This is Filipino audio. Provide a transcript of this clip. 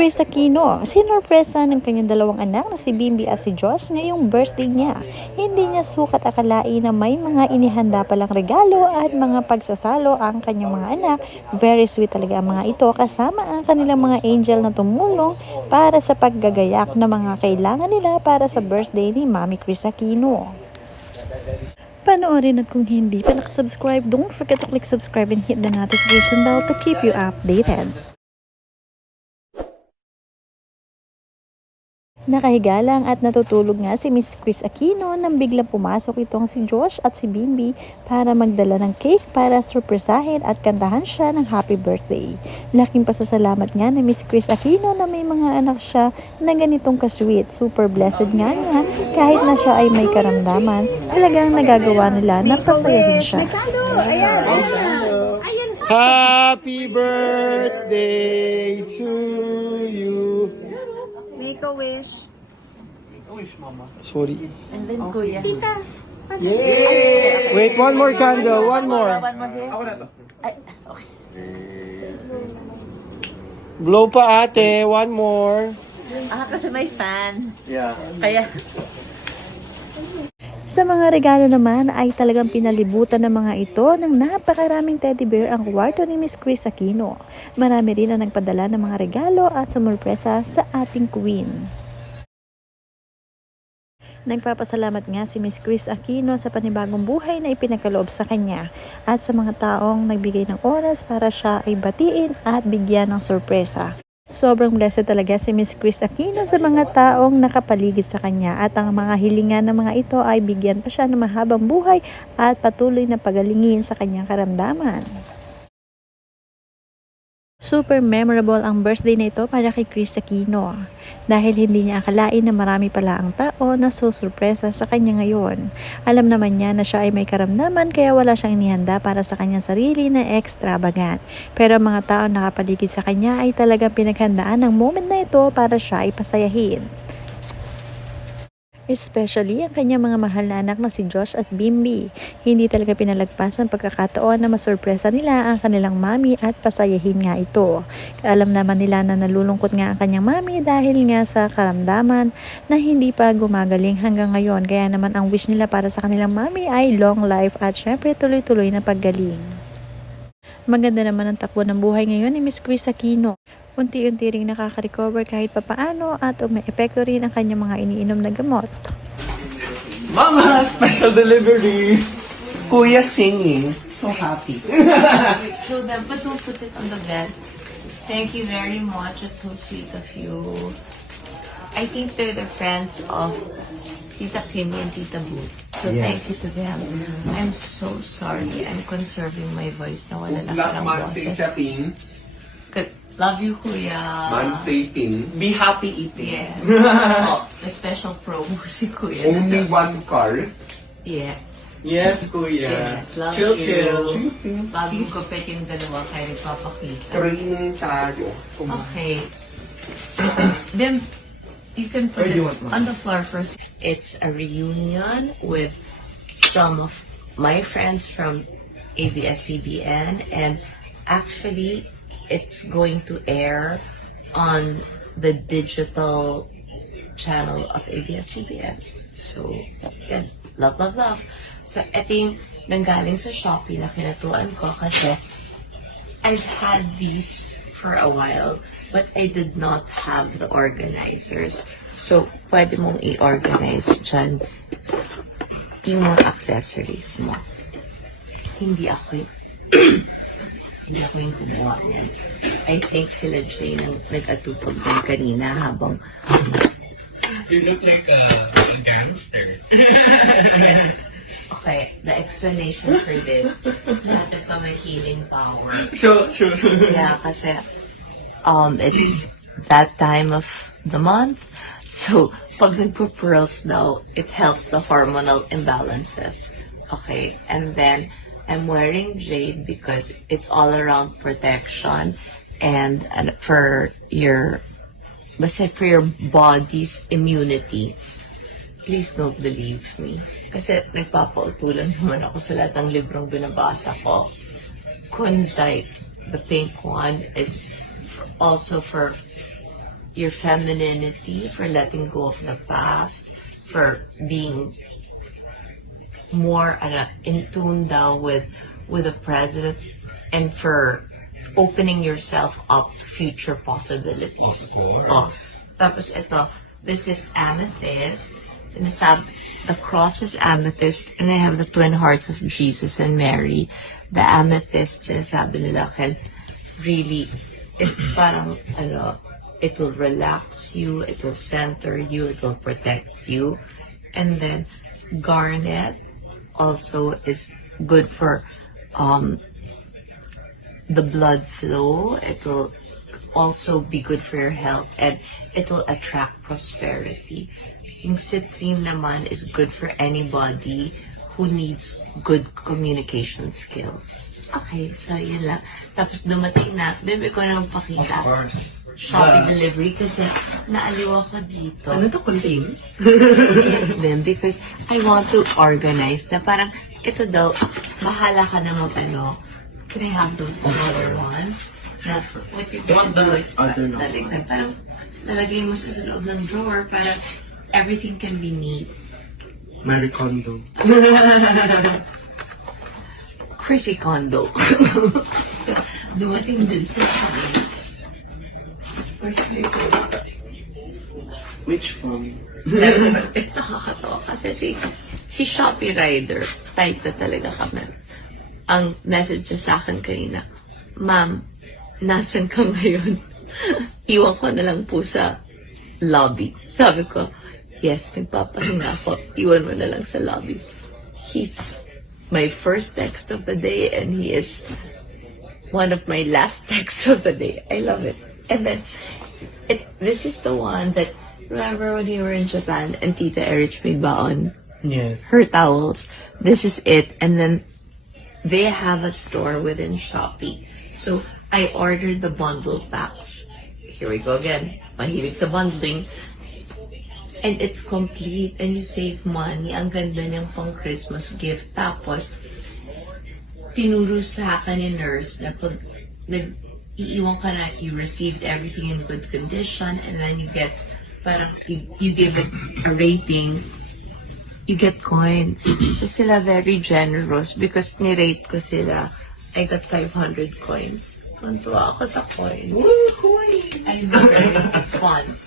Chris Aquino, sinurpresa ng kanyang dalawang anak na si Bimby at si Josh ngayong birthday niya. Hindi niya sukat akalain na may mga inihanda palang regalo at mga pagsasalo ang kanyang mga anak. Very sweet talaga ang mga ito kasama ang kanilang mga angel na tumulong para sa paggagayak na mga kailangan nila para sa birthday ni Mami Chris Aquino. Panoorin at kung hindi pa nakasubscribe, don't forget to click subscribe and hit the notification bell to keep you updated. Nakahiga lang at natutulog nga si Miss Chris Aquino nang biglang pumasok itong si Josh at si Bimby para magdala ng cake para surpresahin at kantahan siya ng happy birthday. Laking pasasalamat nga ni Miss Chris Aquino na may mga anak siya na ganitong ka-sweet. Super blessed nga niya kahit na siya ay may karamdaman, talagang nagagawa nila na pasayahin siya. Happy birthday to you. Make a wish. Sorry. And then Kuya. Yay! Wait, one more candle. One more. One more here. Ay, okay. Blow pa ate. One more. Kasi may fan. Yeah. Kaya, Sa mga regalo naman ay talagang pinalibutan ng mga ito ng napakaraming teddy bear ang kwarto ni Miss Chris Aquino. Marami rin ang nagpadala ng mga regalo at sumurpresa sa ating queen. Nagpapasalamat nga si Miss Chris Aquino sa panibagong buhay na ipinagkaloob sa kanya at sa mga taong nagbigay ng oras para siya ay batiin at bigyan ng sorpresa. Sobrang blessed talaga si Miss Chris Aquino sa mga taong nakapaligid sa kanya at ang mga hilingan ng mga ito ay bigyan pa siya ng mahabang buhay at patuloy na pagalingin sa kanyang karamdaman. Super memorable ang birthday na ito para kay Chris Aquino dahil hindi niya akalain na marami pala ang tao na susurpresa sa kanya ngayon. Alam naman niya na siya ay may karamdaman kaya wala siyang inihanda para sa kanyang sarili na extravagant. Pero ang mga tao nakapaligid sa kanya ay talagang pinaghandaan ang moment na ito para siya ay pasayahin. Especially ang kanyang mga mahal na anak na si Josh at Bimby. Hindi talaga pinalagpas ang pagkakataon na masurpresa nila ang kanilang mami at pasayahin nga ito. Alam naman nila na nalulungkot nga ang kanyang mami dahil nga sa karamdaman na hindi pa gumagaling hanggang ngayon. Kaya naman ang wish nila para sa kanilang mami ay long life at syempre tuloy-tuloy na paggaling. Maganda naman ang takbo ng buhay ngayon ni Miss Chris Aquino. Unti-unti ring nakaka-recover kahit papaano at ume-epekto rin ang kanyang mga iniinom na gamot. Mama, special delivery. Kuya singing. So happy. show them, but don't put it on the bed. Thank you very much. It's so sweet of you. I think they're the friends of Tita Kimmy and Tita Boo. So thank you to them. I'm so sorry. I'm conserving my voice na wala na siya ng boses. Good. Love you, Kuya. Man-taping. Be happy eating. Yes. Oh, may special promo si Kuya. Only one car. Yeah. Yes, Kuya. Yes, love Chill, you. chill. Bagong kapit yung dalawa kayo nagpapakita. Train tayo. Okay. Then, you can put it on the floor first. It's a reunion with some of my friends from ABS-CBN, and actually, it's going to air on the digital channel of ABS-CBN. So, yan. Love, love, love. So, ito yung nanggaling sa Shopee na kinatuan ko kasi I've had these for a while, but I did not have the organizers. So, pwede mong i-organize dyan yung mga accessories mo. Hindi ako hindi ako yung gumawa niyan. I think sila Jay nang nag-atupag din kanina habang You look like a gangster. okay, the explanation for this, lahat ito may healing power. Sure. Yeah, kasi it's that time of the month. So, pag nagpo-pearls daw, it helps the hormonal imbalances. Okay, and then I'm wearing jade because it's all around protection and for your body's immunity. Please don't believe me. Kasi nagpapautulan naman ako sa lahat ng librong binabasa ko. Kunzite, the pink one, is also for your femininity, for letting go of the past, for being more in tune down with the present, and for opening yourself up to future possibilities. Of course. Oh, tapos ito, this is amethyst. The cross is amethyst, and I have the twin hearts of Jesus and Mary. The amethyst, sinasabi nila, can really, it's parang, it will relax you, it will center you, it will protect you. And then garnet also is good for the blood flow. It will also be good for your health, and it will attract prosperity. Yung citrine naman is good for anybody who needs good communication skills. Okay, so yun lang. Tapos dumating na, baby ko na magpakita. Of course. Shopee delivery kasi naaliw ako dito. Ano to contains? Yes, ma'am, because I want to organize na parang ito daw, bahala ka na can I have those smaller ones? Na what you're gonna do is parang lalagay mo sa loob ng drawer para everything can be neat. Marie Kondo. Chrissy Kondo. So, dumating din sa akin. Where's my phone? Which phone? It's nakakatawa kasi si Shopee Rider, tight na talaga kami. Ang message niya sa akin kanina, Ma'am, nasan ka ngayon? Iwan ko na lang po sa lobby. Sabi ko, yes, nagpapahinga ako. Iwan mo na lang sa lobby. He's my first text of the day, and he is one of my last texts of the day. I love it. And then, this is the one that, remember when we were in Japan and Tita Erich made baon? Yes. Her towels. This is it. And then, they have a store within Shopee. So, I ordered the bundle packs. Here we go again. Mahilig sa bundling. And it's complete and you save money. Ang ganda niyang pang Christmas gift. Tapos, tinuro sa akin ni nurse na pag iiwan ka na, you received everything in good condition, and then you get, parang, you give it a rating, you get coins. So sila very generous because ni-rate ko sila. I got 500 coins. Tuntua ako sa coins. Ooh, coin! I know, right? It's fun.